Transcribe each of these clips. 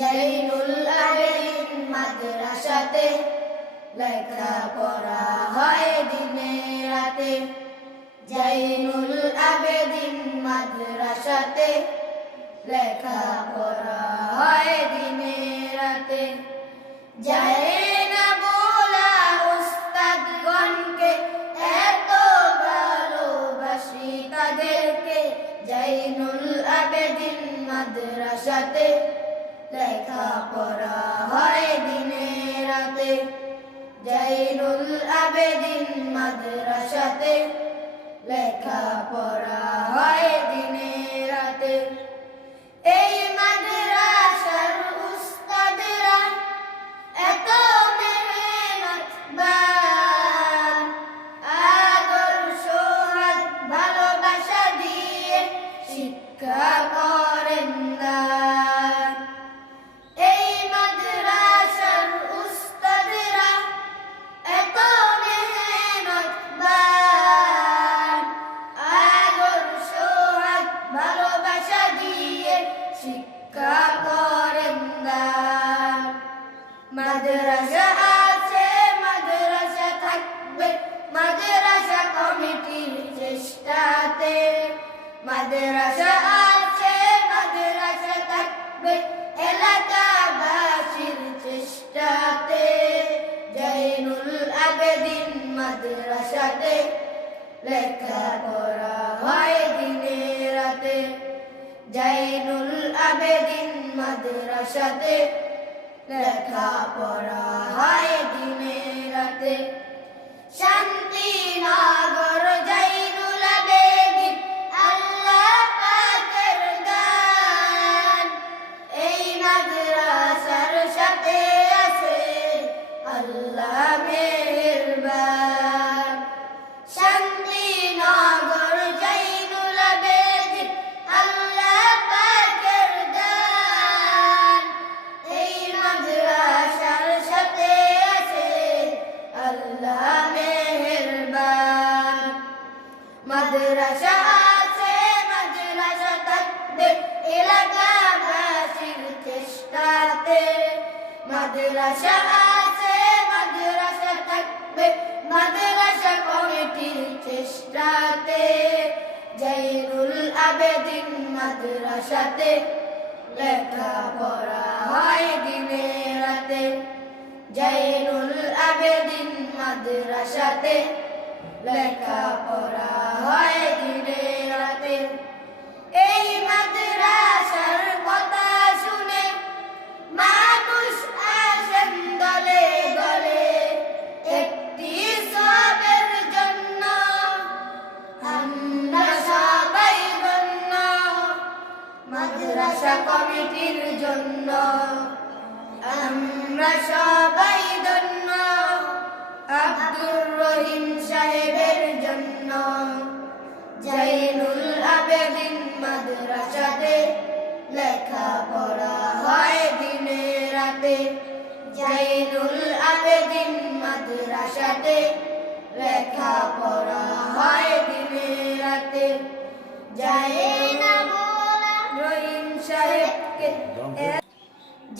জৈনুল আবেদিন মাদ্রাসাতে লেখাপড়া হয় দিনে রাতে। জৈনুল আবেদিন মাদ্রাসাতে লেখাপড়া হয় দিনে রাতে। যায় না বলা উস্তাদগণকে, এত ভালোবাসি তাদেরকে। জৈনুল আবেদিন মাদ্রাসাতে লেখাপড়া হয় দিনে রাতে। জৈনুল আবেদিন মাদ্রাসাতে লেখাপড়া হয় দিনে রাতে। এই মাদ্রাসার উস্তাদরা এত মেহনতবান, আদর্শ হাত ভালোবাসা দিয়ে শিক্ষা করেন দান। এই মাদ্রাসার উস্তাদরা এত মেহনতবান, আদর্শ হাত ভালোবাসা দিয়ে শিক্ষা করেন দান। মাদ্রাসা আছে, মাদ্রাসা থাকবে, মাদ্রাসা কমিটির চেষ্টাতে। মাদ্রাসা আছে, মাদ্রাসা থাকবে, এলাকাবাসীর চেষ্টাতে। জৈনুল আবেদিন মাদ্রাসাতে লেখাপড়া হয় দিনে রাতে। জৈনুল আবেদিন মাদ্রাসাতে লেখাপড়া হয় দিনে রাতে। শান্তিনগর জৈনুল আবেদিন আল্লাহ পাকের দান। এই মাদ্রাসার সাথে আছে আল্লাহ মেহেরবান। শান্তিনগর জৈনুল আবেদিন আল্লাহ পাকের দান। এই মাদ্রাসার সাথে আছে আল্লাহ মেহেরবান। মাদ্রাসা আছে, মাদ্রাসা থাকবে, এলাকাবাসীর চেষ্টাতে। মাদ্রাসা আছে, মাদ্রাসা থাকবে, মাদ্রাসা কমিটির চেষ্টাতে। জৈনুল আবেদিন মাদ্রাসাতে লেখাপড়া হয় দিনে রাতে। জৈনুল আবেদিন মাদ্রাসাতে লেখাপড়া হয় দিনে রাতে। এই মাদ্রাসার কথা শুনে মানুষ আসেন দলে দলে, একটি সবের জন্য আমরা সবাই ধন্য। মাদ্রাসা কমিটির জন্য আমরা সবাই ধন্য। আব্দুর রহিম সাহেবের জন্য জৈনুল আবেদিন মাদ্রাসাতে লেখাপড়া হয় দিনে রাতে। জৈনুল আবেদিন মাদ্রাসাতে লেখাপড়া হয় দিনে রাতে। জৈনুল রহিম সাহেবকে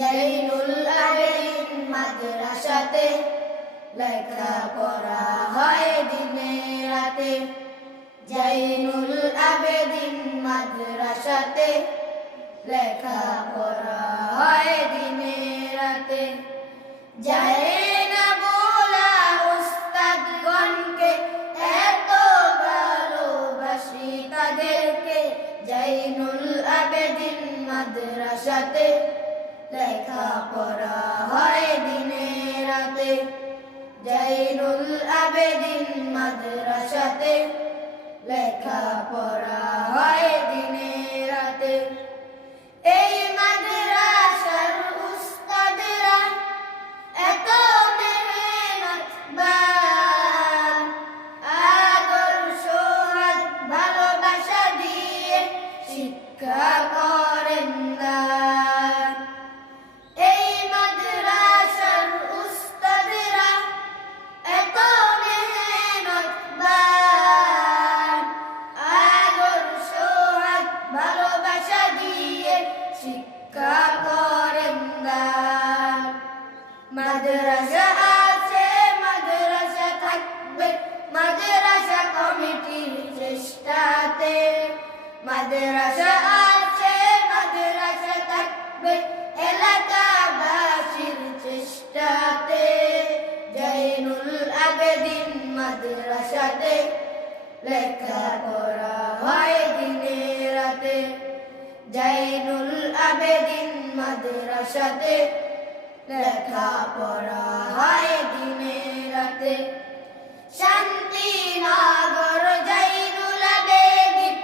জৈনুল আবেদিন মাদ্রাসাতে লেখাপড়া হয় দিনে রাতে। জৈনুল আবেদিন মাদ্রাসাতে লেখাপড়া হয় দিনে রাতে। যায় না বলা উস্তাদগণকে, এত ভালোবাসি তাদেরকে। জৈনুল আবেদিন মাদ্রাসাতে লেখাপড়া হয় দিনে রাতে। জৈনুল আবেদিন মাদ্রাসাতে লেখাপড়া হয় দিনে রাতে। এই মাদ্রাসার উস্তাদরা এত মেহনতবান, আদর্শ হাত ভালোবাসা দিয়ে শিক্ষা করেন দান। এই মাদ্রাসার উস্তাদরা এত মেহনতবান, আদর্শ হাত ভালোবাসা দিয়ে লেখাপড়া হয় দিনে রাতে, জাইনুল আবেদিন মাদ্রাসাতে লেখাপড়া হয় দিনে রাতে। শান্তিনগর জাইনুল আবেদিন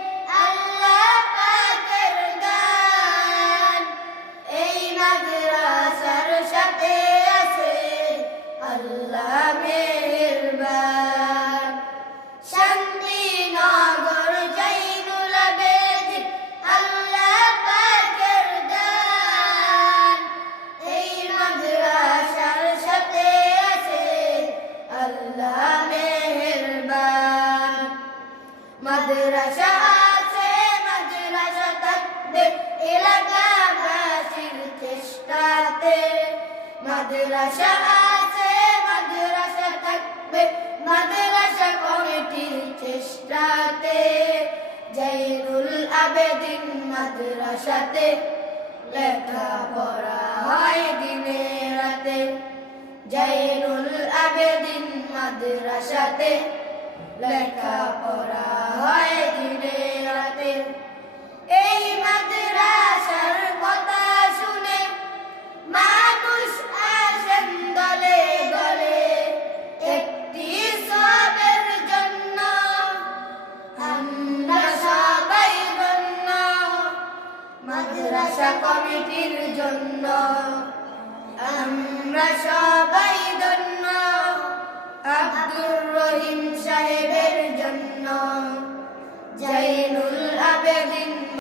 আল্লাহ পাকের দান, এই মাদ্রাসার সাথে আছে আল্লাহ মেহেরবান। শান্তিনগর জাইনুল আবেদিন আল্লাহ পাকের দান, এই মাদ্রাসার সাথে আছে আল্লাহ মেহেরবান। মাদ্রাসা আছে, মাদ্রাসা থাকবে এলাকাবাসীর চেষ্টাতে। মাদ্রাসা আছে, মাদ্রাসা থাকবে মাদ্রাসা কমিটির চেষ্টাতে। জাইনুল আবেদিন মাদ্রাসাতে লেখাপড়া হয় দিনে রাতে, জাইনুল আবেদিন মাদ্রাসাতে লেখাপড়া হয় দিনে রাতে। এই মাদ্রাসার কথা শুনে মানুষ আসেন দলে দলে, একটি সওয়াবের জন্য আমরা সবাই ধন্য। মাদ্রাসা কমিটির জন্য আমরা সবাই ধন্য, আব্দুর রহিম সাহেবের জন্য,